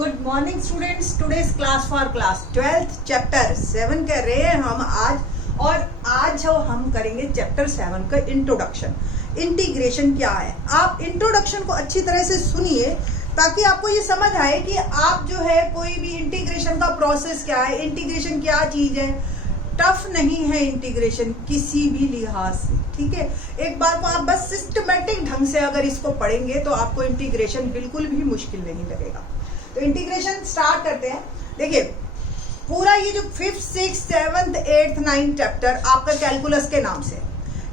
Good morning students, today's class for class 12th chapter 7 कर रहे हैं हम आज हम करेंगे चैप्टर 7 का इंट्रोडक्शन। इंटीग्रेशन क्या है, आप इंट्रोडक्शन को अच्छी तरह से सुनिए ताकि आपको ये समझ आए कि आप जो है कोई भी इंटीग्रेशन का प्रोसेस क्या है, इंटीग्रेशन क्या चीज है। टफ नहीं है इंटीग्रेशन किसी भी लिहाज से, ठीक है। एक बार को आप बस सिस्टमेटिक ढंग से अगर इसको पढ़ेंगे तो आपको इंटीग्रेशन बिल्कुल भी मुश्किल नहीं लगेगा। तो इंटीग्रेशन स्टार्ट करते हैं। देखिए पूरा ये जो 5th 6th 7th 8th 9th chapter आपका कैलकुलस के नाम से,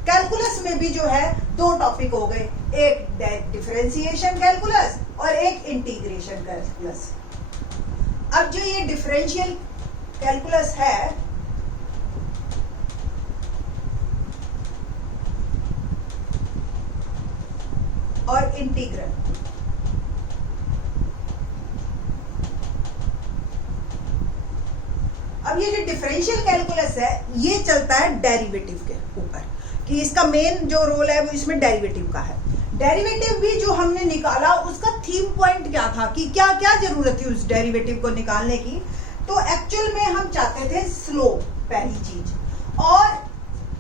कैलकुलस में भी जो है दो टॉपिक हो गए, एक डिफरेंशिएशन कैलकुलस और एक इंटीग्रेशन कैलकुलस। अब जो ये डिफरेंशियल कैलकुलस है और इंटीग्रल, अब ये जो डिफरेंशियल कैलकुलस है ये चलता है डेरिवेटिव के ऊपर, कि इसका मेन जो रोल है वो इसमें डेरिवेटिव का है। डेरिवेटिव भी जो हमने निकाला उसका थीम पॉइंट क्या था, कि क्या क्या जरूरत थी उस डेरिवेटिव को निकालने की। तो एक्चुअल में हम चाहते थे स्लोप पहली चीज और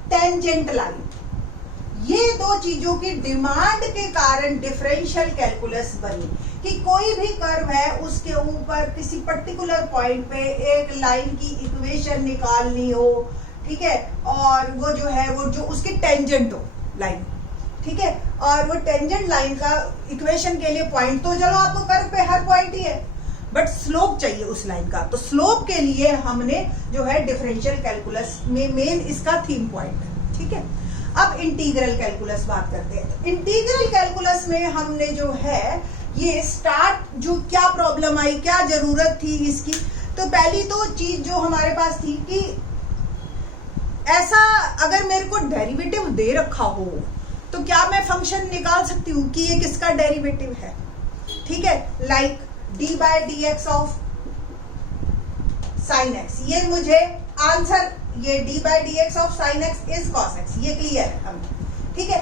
टेंजेंट लाइन। ये दो चीजों की डिमांड के कारण डिफरेंशियल कैलकुलस बनी, कि कोई भी कर्व है उसके ऊपर किसी पर्टिकुलर पॉइंट पे एक लाइन की इक्वेशन निकालनी हो, ठीक है, और वो जो है वो जो उसकी टेंजेंट हो लाइन, ठीक है, और वो टेंजेंट लाइन का इक्वेशन के लिए पॉइंट तो चलो आपको कर्व पे हर पॉइंट ही है, बट स्लोप चाहिए उस लाइन का। तो स्लोप के लिए हमने जो है डिफरेंशियल कैलकुलस में मेन इसका थीम पॉइंट है, ठीक है। अब इंटीग्रल कैलकुलस बात करते हैं। इंटीग्रल कैलकुलस में हमने जो है ये स्टार्ट जो क्या प्रॉब्लम आई, क्या जरूरत थी इसकी। तो पहली तो चीज जो हमारे पास थी कि ऐसा अगर मेरे को डेरिवेटिव दे रखा हो तो क्या मैं फंक्शन निकाल सकती हूँ कि ये किसका डेरिवेटिव है, ठीक है। Like d/dx of sin x, ये मुझे आंसर, ये d/dx of sin x is cos x, ये क्लियर है हमें, ठीक है।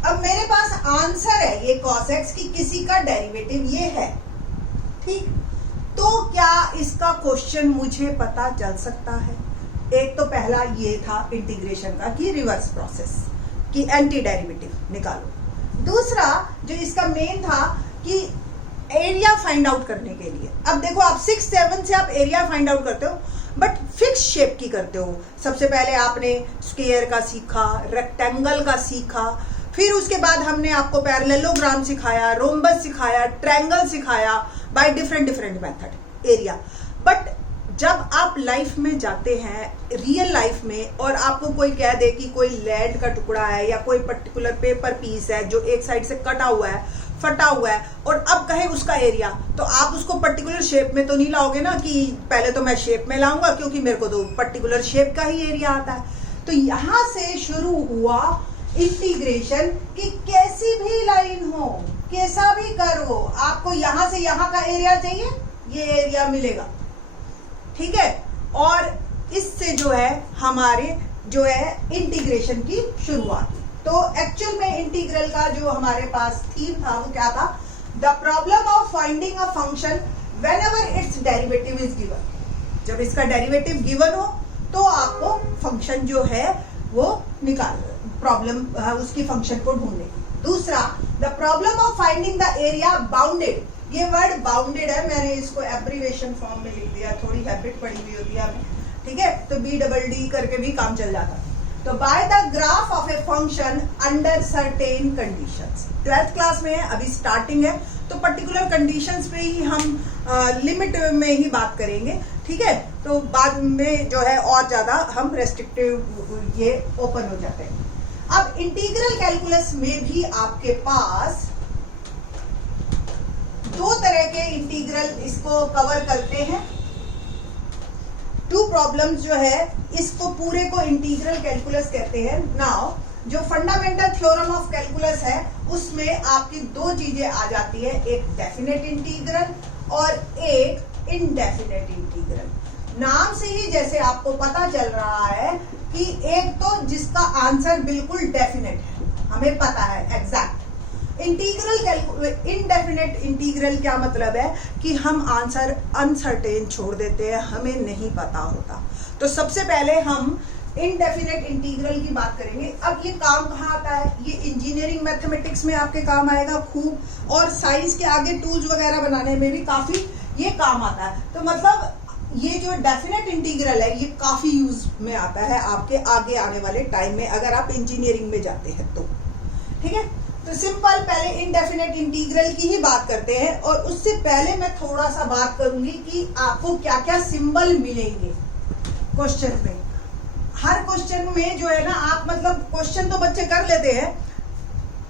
अब मेरे पास आंसर है ये cos x की किसी का डेरिवेटिव ये है, ठीक। तो क्या इसका क्वेश्चन मुझे पता चल सकता है। एक तो पहला ये था इंटीग्रेशन का कि रिवर्स प्रोसेस कि एंटी डेरिवेटिव निकालो। दूसरा जो इसका मेन था कि एरिया फाइंड आउट करने के लिए। अब देखो आप 6 7 से आप एरिया फाइंड आउट करते हो बट फिक्स शेप की करते हो। सबसे पहले आपने स्क्वायर का सीखा, रेक्टेंगल का सीखा, फिर उसके बाद हमने आपको पैरेललोग्राम सिखाया, रोम्बस सिखाया, ट्रायंगल सिखाया by different method area. But जब आप लाइफ में जाते हैं रियल लाइफ में और आपको कोई कह दे कि कोई लेड का टुकड़ा है या कोई पर्टिकुलर पेपर पीस है जो एक साइड से कटा हुआ है, फटा हुआ है, और अब कहे उसका एरिया, तो आप उसको पर्टिकुलर शेप में तो नहीं लाओगे ना, कि पहले तो मैं शेप में लाऊंगा क्योंकि मेरे को तो पर्टिकुलर शेप का ही एरिया आता है। तो यहां से शुरू हुआ इंटीग्रेशन कि कैसी भी लाइन हो, कैसा भी कर्व हो, आपको यहां से यहां का एरिया चाहिए, ये एरिया मिलेगा, ठीक है। और इससे जो है हमारे जो है इंटीग्रेशन की शुरुआत। तो एक्चुअल में इंटीग्रल का जो हमारे पास थीम था वो क्या था, the problem of finding a function whenever it's derivative is given. जब इसका डेरिवेटिव गिवन हो तो आपको फंक्शन जो है वो निकाल, प्रॉब्लम उसकी फंक्शन को ढूंढने। दूसरा the problem of finding the area bounded. ये वर्ड बाउंडेड है, मैंने इसको एब्रीवेशन फॉर्म में लिख दिया, थोड़ी हैबिट पड़ी हुई होती है हमें, ठीक है, तो BDD करके भी काम चल जाता। तो by the graph of a function under certain conditions. 12th class में है, अभी स्टार्टिंग है, तो पर्टिकुलर कंडीशंस पे ही हम लिमिट में ही बात करेंगे, ठीक है। तो बाद में जो है और ज्यादा हम रेस्ट्रिक्टिव ये ओपन हो जाते हैं। अब इंटीग्रल कैलकुलस में भी आपके पास दो तरह के इंटीग्रल इसको कवर करते हैं। टू प्रॉब्लम्स जो है इसको पूरे को इंटीग्रल कैलकुलस कहते हैं। नाउ जो फंडामेंटल थ्योरम ऑफ कैलकुलस है उसमें आपकी दो चीजें आ जाती है, एक डेफिनेट इंटीग्रल और एक इनडेफिनेट इंटीग्रल। नाम से ही जैसे आपको पता चल रहा है कि एक तो जिसका आंसर बिल्कुल डेफिनेट है, हमें पता है एग्जैक्ट, इनडेफिनेट इंटीग्रल क्या मतलब है कि हम आंसर अनसर्टेन छोड़ देते हैं, हमें नहीं पता होता। तो सबसे पहले हम इनडेफिनेट इंटीग्रल की बात करेंगे। अब ये काम कहाँ आता है, ये इंजीनियरिंग मैथमेटिक्स में आपके काम आएगा खूब, और साइंस के आगे टूल्स वगैरह बनाने में भी काफी ये काम आता है। तो मतलब ये जो डेफिनेट इंटीग्रल है ये काफी यूज में आता है आपके आगे आने वाले टाइम में, अगर आप इंजीनियरिंग में जाते हैं तो। ठीक है, तो सिंपल पहले इनडेफिनेट इंटीग्रल की ही बात करते हैं, और उससे पहले मैं थोड़ा सा बात करूंगी कि आपको क्या क्या सिंबल मिलेंगे क्वेश्चन में। हर क्वेश्चन में जो है ना, आप मतलब क्वेश्चन तो बच्चे कर लेते हैं,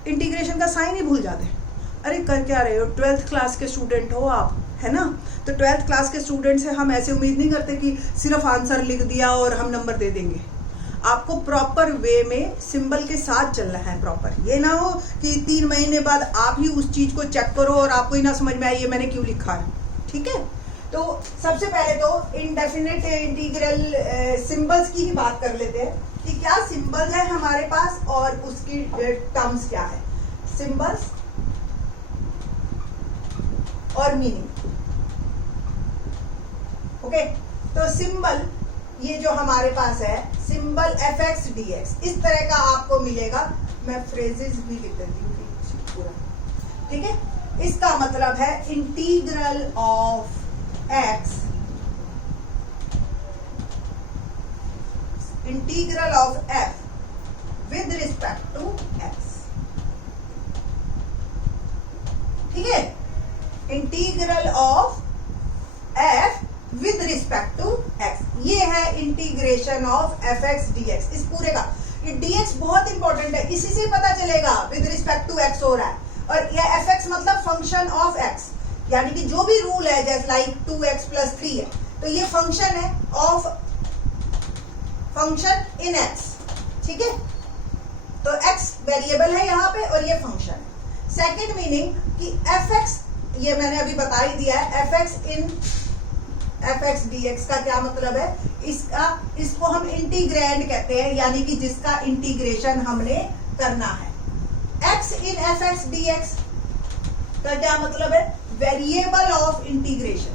इंटीग्रेशन का साइन ही भूल जाते हैं। अरे कर क्या रहे हो, 12th क्लास के स्टूडेंट हो आप, है ना। तो 12th क्लास के स्टूडेंट से हम ऐसे उम्मीद नहीं करते कि सिर्फ आंसर लिख दिया और हम नंबर दे देंगे। आपको प्रॉपर वे में सिंबल के साथ चलना है प्रॉपर। ये ना हो कि 3 महीने बाद आप ही उस चीज को चेक करो और आपको ही ना समझ में आए ये मैंने क्यों लिखा है। ठीक है, तो सबसे पहले तो इनडेफिनेट इंटीग्रल सिंबल्स की ही बात कर लेते हैं कि क्या सिंबल्स है हमारे पास और उसकी टर्म्स क्या है, सिंबल्स और मीनिंग। ओके, तो सिंबल ये जो हमारे पास है सिंबल fx dx इस तरह का आपको मिलेगा। मैं फ्रेजेस भी लिख देती हूँ पूरा। ठीक है, इसका मतलब है integral of x, integral of f with respect to x। ठीक है, integral of f with respect to x, ये है इंटीग्रेशन ऑफ fx dx। इस पूरे का ये dx बहुत इंपॉर्टेंट है, इसी से पता चलेगा विद रिस्पेक्ट टू x हो रहा है। और ये fx मतलब फंक्शन ऑफ x, यानी कि जो भी रूल है जैसे लाइक 2x + 3 है, तो ये फंक्शन है ऑफ फंक्शन इन x। ठीक है, तो x वेरिएबल है यहाँ पे और ये फंक्शन है। सेकेंड मीनिंग कि fx, ये मैंने अभी बता ही दिया है, fx dx का क्या मतलब है, इसको हम इंटीग्रैंड कहते हैं, यानी कि जिसका इंटीग्रेशन हमने करना है। x इन fx dx का क्या मतलब है, वेरिएबल ऑफ इंटीग्रेशन।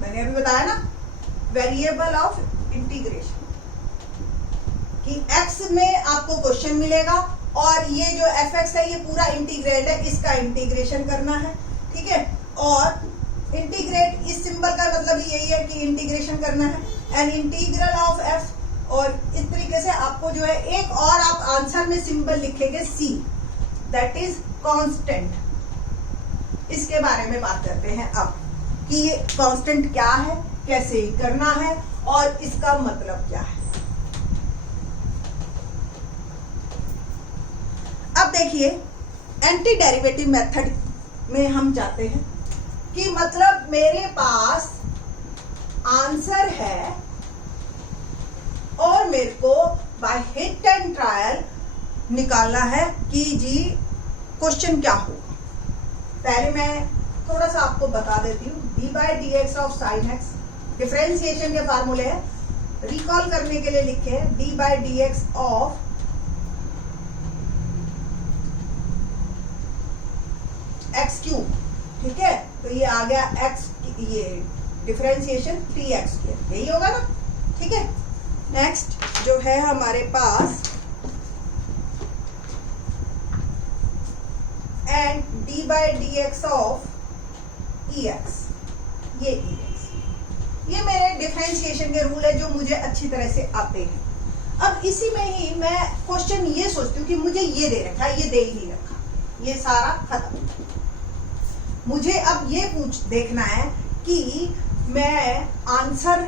मैंने अभी बताया ना, वेरिएबल ऑफ इंटीग्रेशन कि x में आपको क्वेश्चन मिलेगा और ये जो fx है ये पूरा इंटीग्रेट है, इसका इंटीग्रेशन करना है। ठीक है, और इंटीग्रेट इस सिंबल का मतलब यही है कि इंटीग्रेशन करना है। एंड इंटीग्रल ऑफ f, और इस तरीके से आपको जो है एक और आप आंसर में सिंबल लिखेंगे c, दैट इज कांस्टेंट। इसके बारे में बात करते हैं अब कि ये कांस्टेंट क्या है, कैसे करना है और इसका मतलब क्या है। अब देखिए एंटी डेरिवेटिव मेथड में हम जाते हैं कि मतलब मेरे पास आंसर है और मेरे को बाय हिट एंड ट्रायल निकालना है कि जी क्वेश्चन क्या होगा। पहले मैं थोड़ा सा आपको बता देती हूँ, d/dx of sin x differentiation के फार्मूले है, रिकॉल करने के लिए लिखे हैं d/dx ऑफ x3। ठीक है, तो ये आ गया x, ये डिफरेंशिएशन 3x, यही होगा ना। ठीक है, नेक्स्ट जो है हमारे पास एंड d/dx ऑफ ex, ये ex, ये मेरे डिफरेंशिएशन के रूल है जो मुझे अच्छी तरह से आते हैं। अब इसी में ही मैं क्वेश्चन ये सोचती हूँ कि मुझे ये दे रखा है, ये दे ही नहीं रखा, ये सारा खत्म। मुझे अब ये देखना है कि मैं आंसर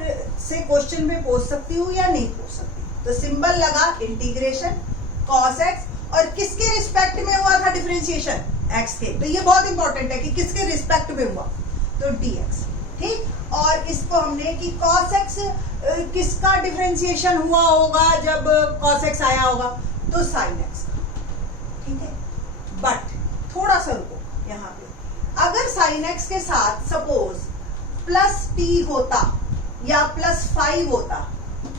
से क्वेश्चन में पहुंच सकती हूँ या नहीं पहुंच सकती। तो सिंबल लगा इंटीग्रेशन cos x, और किसके रिस्पेक्ट में हुआ था डिफरेंशिएशन, x के। तो ये बहुत इंपॉर्टेंट है कि किसके रिस्पेक्ट में हुआ, तो dx। ठीक, और इसको हमने कि cos x किसका डिफरेंशिएशन हुआ होगा जब cos x आया होगा, तो sin x। ठीक है, बट थोड़ा सा रुको यहाँ पे, अगर sin x के साथ सपोज +t होता या +5 होता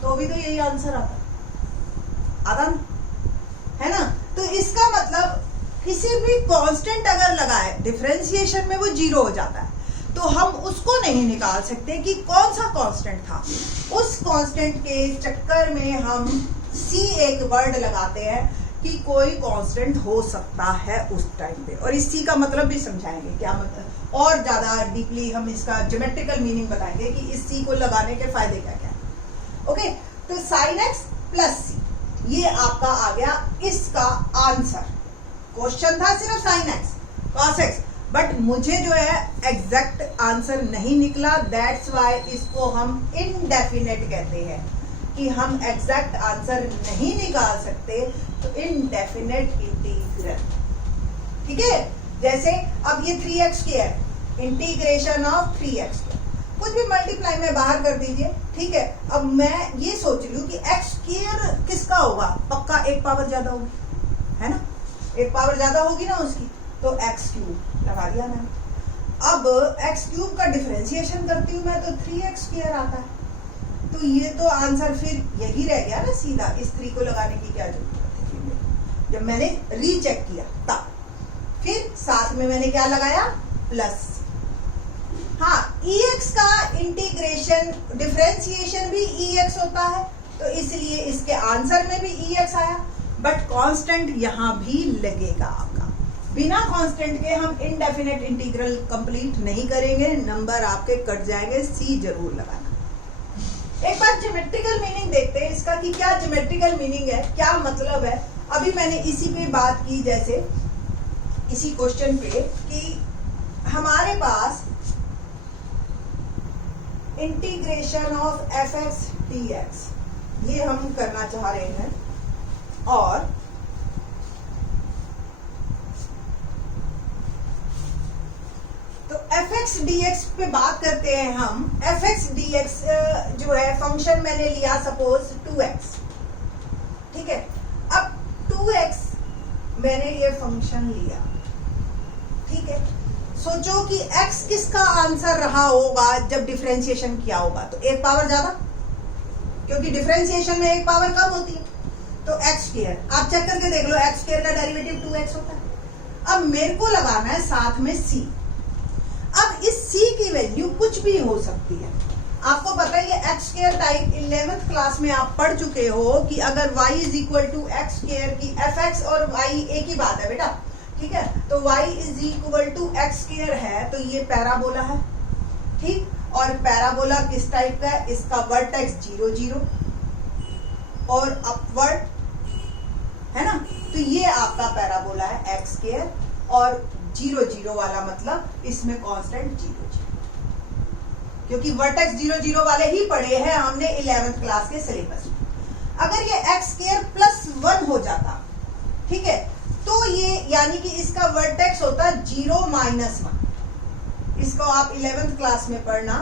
तो भी तो यही आंसर आता ना, है ना। तो इसका मतलब किसी भी कांस्टेंट अगर लगाए डिफरेंशिएशन में वो जीरो हो जाता है, तो हम उसको नहीं निकाल सकते कि कौन सा कांस्टेंट था। उस कांस्टेंट के चक्कर में हम सी एक वर्ड लगाते हैं कि कोई कांस्टेंट हो सकता है उस टाइम पे, और इस सी का मतलब भी समझाएंगे क्या मतलब, और ज्यादा डीपली हम इसका ज्योमेट्रिकल मीनिंग बताएंगे कि इस सी को लगाने के फायदे क्या क्या है। ओके, तो साइन एक्स प्लस सी, ये आपका आ गया इसका आंसर। क्वेश्चन था सिर्फ sine x cos x, but मुझे जो है एग्जैक्ट आंसर नहीं निकला, दैट्स वाई इसको हम इनडेफिनेट कहते हैं कि हम एग्जैक्ट आंसर नहीं निकाल सकते, तो इनडेफिनेट इंटीग्रल। ठीक है, जैसे अब ये 3x square integration of 3x, कुछ भी मल्टीप्लाई में बाहर कर दीजिए। ठीक है, अब मैं ये सोच रही हूँ कि x स्क्वायर किसका होगा, पक्का एक पावर ज्यादा होगी, है ना, एक पावर ज्यादा होगी ना उसकी, तो x क्यूब लगा दिया मैंने। अब x क्यूब का डिफरेंशिएशन करती हूँ मैं तो 3x स्क्वायर आता है, तो ये तो आंसर फिर यही रह गया ना सीधा, इस 3 को लगाने की क्या जरूरत है फिर जब मैंने रीचेक किया तब। फिर साथ में मैंने क्या लगाया, प्लस। हाँ, ex का इंटीग्रेशन डिफरेंशिएशन भी ex होता है, तो इसलिए इसके आंसर में भी ex आया, बट कांस्टेंट यहां भी लगेगा आपका। बिना कांस्टेंट के हम इनडेफिनेट इंटीग्रल कंप्लीट नहीं करेंगे, नंबर आपके कट जाएंगे, सी जरूर लगाना। एक बार ज्योमेट्रिकल मीनिंग देखते हैं इसका कि क्या ज्योमेट्रिकल मीनिंग है, क्या मतलब है। अभी मैंने इसी पे बात की, जैसे इसी क्वेश्चन पे कि हमारे पास integration of F X D X ये हम करना चाह रहे हैं, और तो एफ एक्स डी एक्स पे बात करते हैं हम। एफ एक्स डी एक्स जो है फंक्शन मैंने लिया सपोज 2x, ठीक है। अब 2x मैंने ये फंक्शन लिया, ठीक है। सोचो कि x किसका आंसर रहा होगा जब डिफरेंशिएशन किया होगा, तो एक पावर ज्यादा, क्योंकि डिफरेंशिएशन में एक पावर कम होती है, तो x स्क्वायर। आप चेक करके देख लो, x स्क्वायर का डेरिवेटिव 2x होता है। अब मेरे को लगाना है साथ में c। अब इस c की वैल्यू कुछ भी हो सकती है। आपको पता है ये x square type 11th class में आप पढ़ चुके हो कि अगर y is equal to x square की fx और y एक ही बात है बेटा, ठीक है। तो y is equal to x square है, तो ये पैराबोला है, ठीक। और पैराबोला किस टाइप का है, इसका वर्टेक्स 0 0 और अपवर्ड है ना, तो ये आपका पैराबोला है एक्स स्क्वायर, और 0 0 वाला मतलब इसमें कांस्टेंट 0 0, क्योंकि वर्टेक्स 0 0 वाले ही पढ़े हैं हमने 11th क्लास के सिलेबस में। अगर ये एक्स स्क्वायर प्लस 1 हो जाता, ठीक है, तो ये यानी कि इसका वर्टेक्स होता 0 -1। इसको आप 11th क्लास में पढ़ना,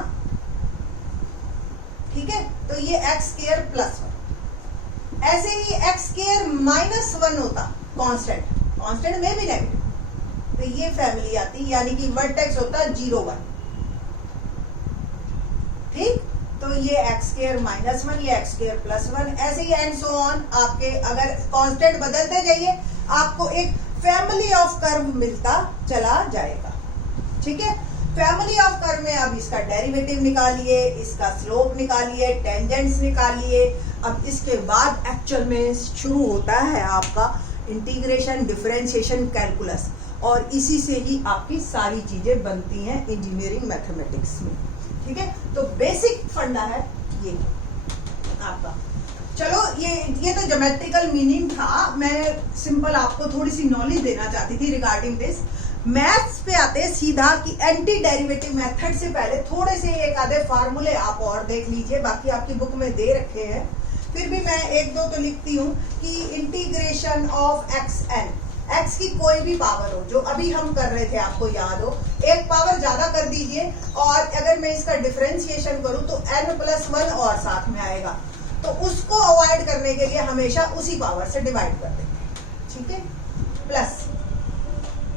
ठीक है। तो ये एक्स स्क्वायर प्लस 1, ऐसे ही एक्स स्क्वायर -1 होता कांस्टेंट, कांस्टेंट में भी नेगेटिव, तो ये फैमिली आती, यानी कि वर्टेक्स होता 0 1, ठीक। तो ये एक्स स्क्वायर -1, ये एक्स स्क्वायर प्लस 1, ऐसे ही एंड सो ऑन। आपके अगर कांस्टेंट बदलते जाइए आपको एक फैमिली ऑफ कर्व मिलता चला जाएगा, ठीक है। फैमिली ऑफ कर्व में अब इसका डेरिवेटिव निकालिए, इसका स्लोप निकालिए, टेंजेंट्स निकालिए। अब इसके बाद एक्चुअल में शुरू होता है आपका इंटीग्रेशन, डिफरेंशिएशन, कैलकुलस, और इसी से ही आपकी सारी चीजें बनती हैं इंजीनियरिंग मैथमेटिक्स में, ठीक है। तो बेसिक फंडा है ये आपका। चलो ये तो ज्योमेट्रिकल मीनिंग था, मैं सिंपल आपको थोड़ी सी नॉलेज देना चाहती थी रिगार्डिंग दिस। मैथ्स पे आते सीधा कि एंटी डेरिवेटिव मेथड से पहले थोड़े से एक आधे फार्मूले आप और देख लीजिए, बाकी आपकी बुक में दे रखे हैं, फिर भी मैं एक दो तो लिखती हूँ कि integration of x n, x की कोई भी पावर हो, जो अभी हम कर रहे थे आपको याद हो, एक पावर ज्यादा कर दीजिए, और अगर मैं इसका डिफरेंशिएशन करूं तो n+1 और साथ में आएगा, तो उसको अवॉइड करने के लिए हमेशा उसी पावर से डिवाइड कर देंगे, ठीक है। Plus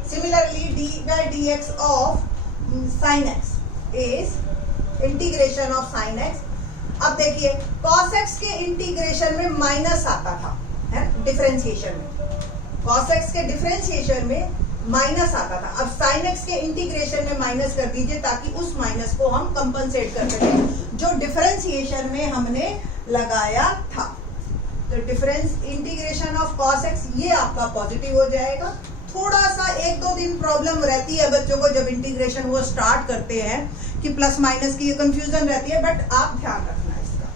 similarly d/dx of sin x is integration of sin x। अब देखिए cos x के इंटीग्रेशन में माइनस आता था, है डिफरेंशिएशन में, cos x के डिफरेंशिएशन में माइनस आता था, अब sin x के इंटीग्रेशन में माइनस कर दीजिए ताकि उस माइनस को हम कंपनसेट कर सकें जो डिफरेंशिएशन में हमने लगाया था। तो difference integration of cos x ये आपका पॉजिटिव हो जाएगा। थोड़ा सा 1-2 दिन प्रॉब्लम रहती है बच्चों को जब इंटीग्रेशन वो स्टार्ट करते हैं कि प्लस माइनस की कंफ्यूजन रहती है, बट आप ध्यान रखना इसका,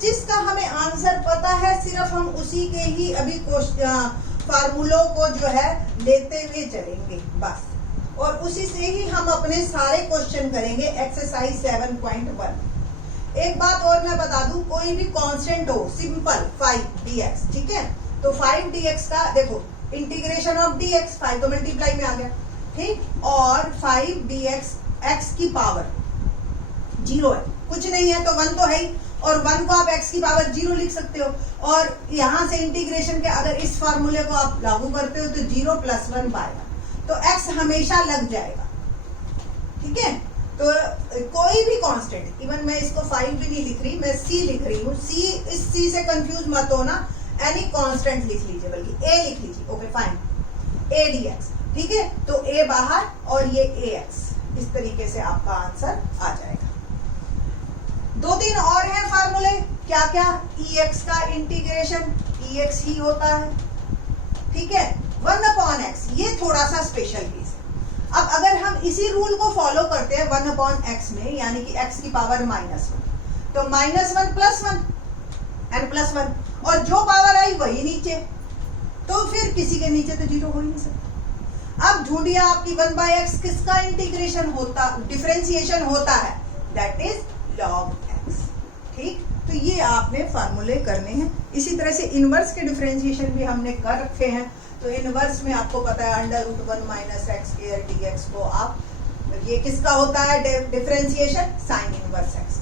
जिसका हमें आंसर पता है सिर्फ हम उसी के ही अभी फार्मूलों को जो है लेते हुए चलेंगे बस, और उसी से ही हम अपने सारे क्वेश्चन करेंगे एक्सरसाइज 7.1। एक बात और मैं बता दूं, कोई भी कांस्टेंट हो सिंपल 5dx, ठीक है, तो 5dx का देखो इंटीग्रेशन ऑफ dx 5 तो मल्टीप्लाई में आ गया, ठीक, और 5dx x की पावर 0 है, कुछ नहीं है तो 1 तो है ही, और 1 को आप x की पावर 0 लिख सकते हो, और यहां से इंटीग्रेशन के अगर इस फार्मूले को आप लागू करते हो तो 0 + 1 पाएगा, तो x हमेशा लग जाएगा, ठीक है। तो कोई भी कांस्टेंट, इवन मैं इसको 5 भी नहीं लिख रही, मैं c लिख रही हूँ, c, इस c से कंफ्यूज मत होना, एनी कांस्टेंट लिख लीजिए, बल्कि a लिख लीजिए, ओके फाइन, a dx, ठीक है, तो a बाहर और ये ax, इस तरीके से आपका आंसर आ जाएगा। 2-3 और हैं फार्मूले, क्या क्या, ex का इंटीग्रेशन ex ही होता है, ठीक है, 1/x, ये थोड़ा सा स्पेशल केस है। अब अगर हम इसी रूल को फॉलो करते हैं 1/x में, यानी कि x की पावर -1, तो -1 + 1 n+1, और जो पावर आई वही नीचे, तो फिर किसी के नीचे तो 0 हो ही नहीं सकता। अब ढूंढिए आपकी 1/x किसका इंटीग्रेशन होता, डिफरेंशिएशन होता है, दैट इज log x, ठीक। तो ये आपने फार्मूले करने हैं। इसी तरह से इनवर्स के डिफरेंशिएशन भी हमने कर रखे हैं, तो इनवर्स में आपको पता है √1 - x² dx को आप, ये किसका होता है डिफरेंशिएशन, साइन इनवर्स x।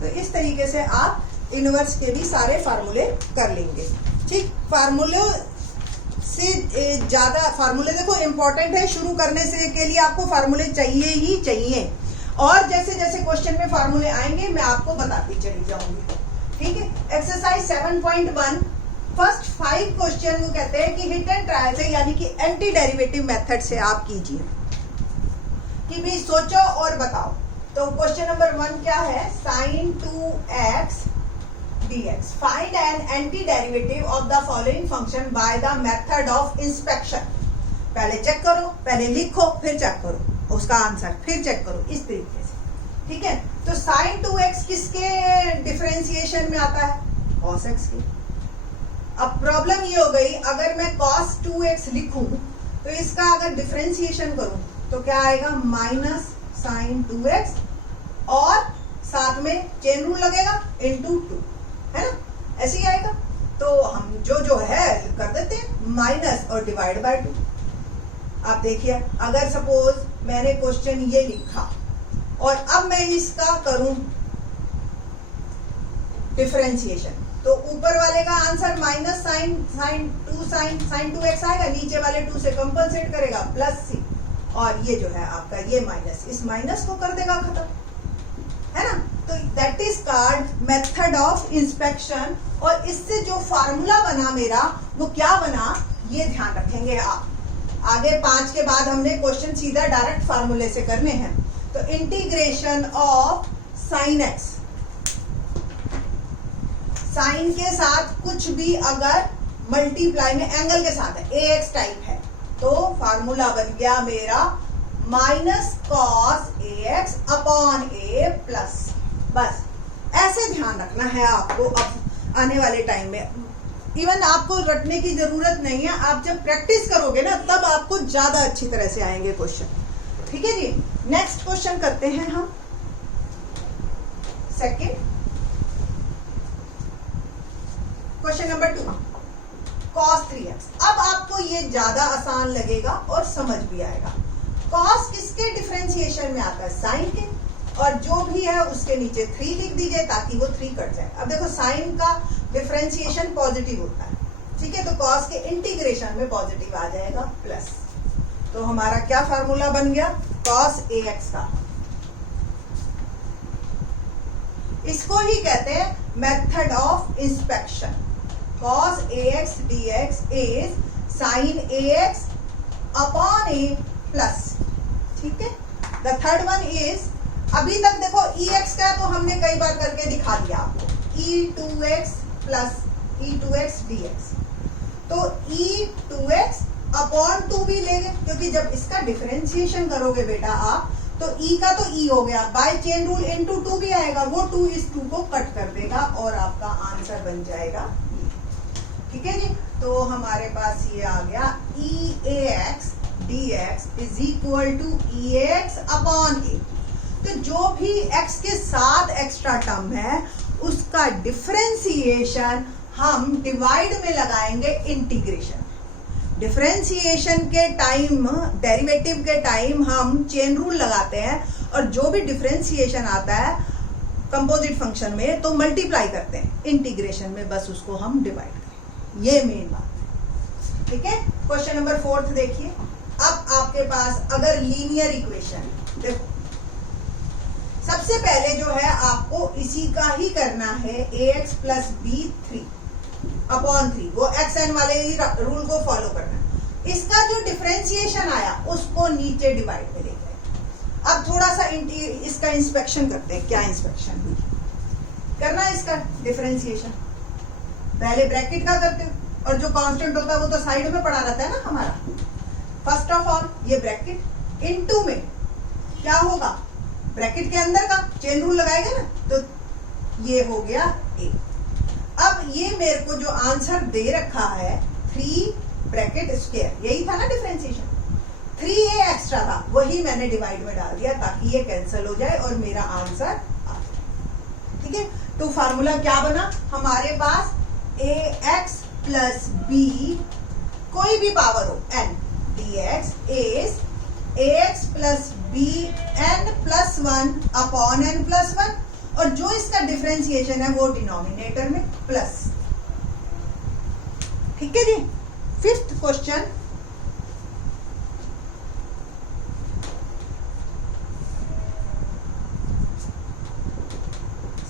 तो इस तरीके से आप इनवर्स के भी सारे फार्मूले कर लेंगे, ठीक। फार्मूले से ज्यादा, फार्मूले देखो इंपॉर्टेंट है, शुरू करने से के लिए आपको फार्मूले चाहिए ही चाहिए, और जैसे जैसे क्वेश्चन में फार्मूले आएंगे मैं आपको बताती चली जाऊंगी, ठीक है। एक्सरसाइज 7.1 फर्स्ट 5 क्वेश्चन वो कहते हैं कि हिट एंड ट्रायल से, यानी कि एंटी डेरिवेटिव मेथड से आप कीजिए, कि भी सोचो और बताओ। तो क्वेश्चन नंबर 1 क्या है, sin 2x dx, find an anti derivative of the following function by the method of inspection. पहले चेक करो, पहले लिखो, फिर चेक करो उसका आंसर, फिर चेक करो, इस तरीके से, ठीक है। तो sin 2x किसके डिफरेंशिएशन में आता है, cos x के। अब प्रॉब्लम ये हो गई, अगर मैं cos 2x लिखूं तो इसका अगर डिफरेंशिएशन करूं तो क्या आएगा, -sin 2x, और साथ में चेन रूल लगेगा × 2, है ना, ऐसे ही आएगा। तो हम जो है कर देते हैं माइनस और डिवाइड बाय 2। आप देखिए, अगर सपोज मैंने क्वेश्चन ये लिखा और अब मैं इसका करूं डिफरेंशिएशन, तो ऊपर वाले का आंसर sin 2x आएगा, नीचे वाले 2 से कंपनसेट करेगा +c, और ये जो है आपका ये माइनस, इस माइनस को कर देगा खत्म, है ना। तो that is called method of inspection, और इससे जो फार्मूला बना मेरा वो क्या बना, ये ध्यान रखेंगे आप। आगे 5 के बाद हमने क्वेश्चन सीधा डायरेक्ट फार्मूले से करने हैं। तो integration of sin x, sine के साथ कुछ भी अगर मल्टीप्लाई में एंगल के साथ है, ax टाइप है, तो फार्मूला बन गया मेरा -cos ax / a प्लस, बस ऐसे ध्यान रखना है आपको अब आने वाले टाइम में। इवन आपको रटने की जरूरत नहीं है, आप जब प्रैक्टिस करोगे ना तब आपको ज्यादा अच्छी तरह से आएंगे क्वेश्चन, ठीक है जी। नेक्स्ट क्वेश्चन करते हैं हम, second question number 2, cos 3x। अब आपको ये ज्यादा आसान लगेगा और समझ भी आएगा। cos किसके डिफरेंशिएशन में आता है, साइन के, और जो भी है उसके नीचे 3 लिख दीजिए ताकि वो 3 कट जाए। अब देखो साइन का डिफरेंशिएशन पॉजिटिव होता है, ठीक है, तो cos के इंटीग्रेशन में पॉजिटिव आ जाएगा प्लस, तो हमारा क्या फार्मूला बन गया, cos ax का। इसको ही कहते हैं method of inspection. cos ax dx is sine A x upon A plus, ठीक है। द थर्ड वन इज, अभी तक देखो ई एक्स का तो हमने कई बार करके दिखा दिया आपको, E two X plus E two X D X, तो E two X upon two भी लेंगे, क्योंकि जब इसका डिफरेंशिएशन करोगे बेटा आप, तो ई का तो ई हो गया, by chain rule into two भी आएगा, वो टू इस टू को कट कर देगा और आपका आंसर बन जाएगा, ठीक है जी। तो हमारे पास ये आ गया E A X D X is equal to E X upon A. तो जो भी x के साथ एक्स्ट्रा टर्म है उसका डिफरेंशिएशन हम डिवाइड में लगाएंगे इंटीग्रेशन। डिफरेंशिएशन के टाइम, डेरिवेटिव के टाइम हम चेन रूल लगाते हैं, और जो भी डिफरेंशिएशन आता है कंपोजिट फंक्शन में तो मल्टीप्लाई करते हैं, इंटीग्रेशन में बस उसको हम डिवाइड करें, ये मेन बात है, ठीक है। क्वेश्चन नंबर 4 देखिए। अब आपके पास अगर लीनियर इक्वेशन, देखो सबसे पहले जो है आपको इसी का ही करना है, ax प्लस बी 3 अपॉन 3, वो एक्स एन वाले ही रूल को फॉलो करना है। इसका जो डिफरेंशिएशन आया उसको नीचे डिवाइड में लेके आए। अब थोड़ा सा इसका इंस्पेक्शन करते हैं, क्या इंस्पेक्शन करना है इसका डिफरेंशिएशन। पहले ब्रैकेट का करते हो, और जो कांस्टेंट होता है वो तो साइड में पड़ा रहता है ना हमारा। फर्स्ट ऑफ ऑल ये ब्रैकेट इनटू में क्या होगा, ब्रैकेट के अंदर का चेन रूल लगाएगा ना, तो ये हो गया ए। अब ये मेरे को जो आंसर दे रखा है 3 ब्रैकेट स्क्वायर, यही था ना डिफरेंशिएशन, 3a एक्स्ट्रा था, वही मैंने डिवाइड में डाल दिया ताकि ये कैंसिल हो जाए और मेरा आंसर आ जाए, ठीक है। तो फार्मूला क्या बना हमारे पास, ax प्लस बी कोई भी पावर हो n dx is ax plus b n plus 1 upon n plus 1, और जो इसका डिफरेंशिएशन है वो डिनोमिनेटर में प्लस, ठीक है जी। 5th question,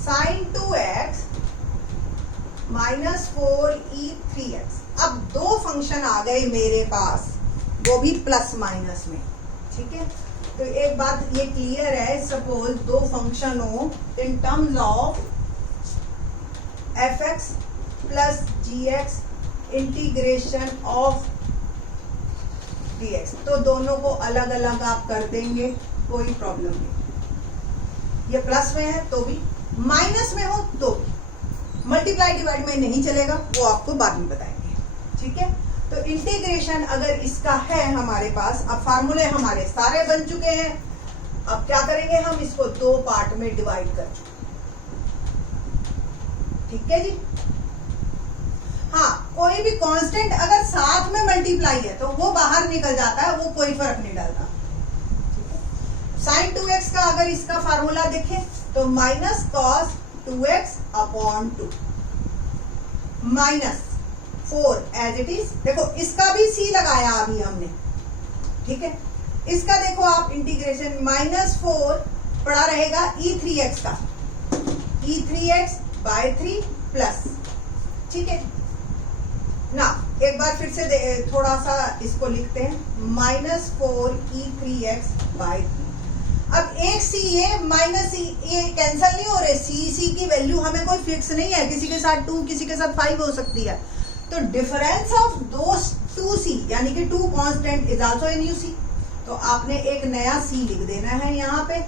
sign 2x minus 4e3x। अब दो फंक्शन आ गए मेरे पास, वो भी प्लस माइनस में, ठीक है। तो एक बात ये क्लियर है, सपोज दो फंक्शन हो in terms of fx plus gx integration of dx, तो दोनों को अलग अलग आप कर देंगे, कोई प्रॉब्लम नहीं। ये प्लस में है तो भी, माइनस में हो तो भी, मल्टीप्लाई डिवाइड में नहीं चलेगा, वो आपको बाद में बताएंगे, ठीक है। तो इंटीग्रेशन अगर इसका है हमारे पास, अब फार्मूले हमारे सारे बन चुके हैं, अब क्या करेंगे हम इसको 2 पार्ट में डिवाइड कर चुके, ठीक है जी। हाँ, कोई भी कांस्टेंट अगर साथ में मल्टीप्लाई है तो वो बाहर निकल जाता है, वो कोई फर्क नहीं डालता, ठीक है। साइन 2x का अगर इसका फार्मूला देखें तो minus cos 2x upon 2 minus 4 as it is. देखो इसका भी c लगाया अभी हमने, ठीक है। इसका देखो आप इंटीग्रेशन -4 पड़ा रहेगा e3x का, e3x बाय 3 प्लस, ठीक है ना। एक बार फिर से थोड़ा सा इसको लिखते हैं, -4 e3x बाय 3। अब एक सी ये माइनस सी ये कैंसिल नहीं हो रहे, सी की वैल्यू हमें कोई फिक्स नहीं है, किसी के साथ 2 किसी के साथ 5 हो सकती है। तो डिफरेंस ऑफ दोस 2c यानी कि 2 constant is also in U C, तो आपने एक नया c लिख देना है यहाँ पे।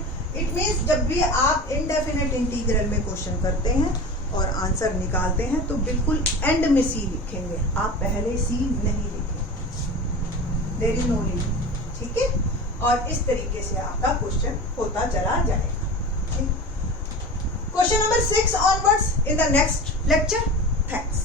इट मींस जब भी आप इनडेफिनेट इंटीग्रल में क्वेश्चन करते हैं और आंसर निकालते हैं तो बिल्कुल एंड में c लिखेंगे, आप पहले c नहीं लिखेंगे, देयर इज नो लिमिट, ठीक है। और इस तरीके से आपका क्वेश्चन होता चला जाएगा। Question number 6 onwards in the next lecture. Thanks.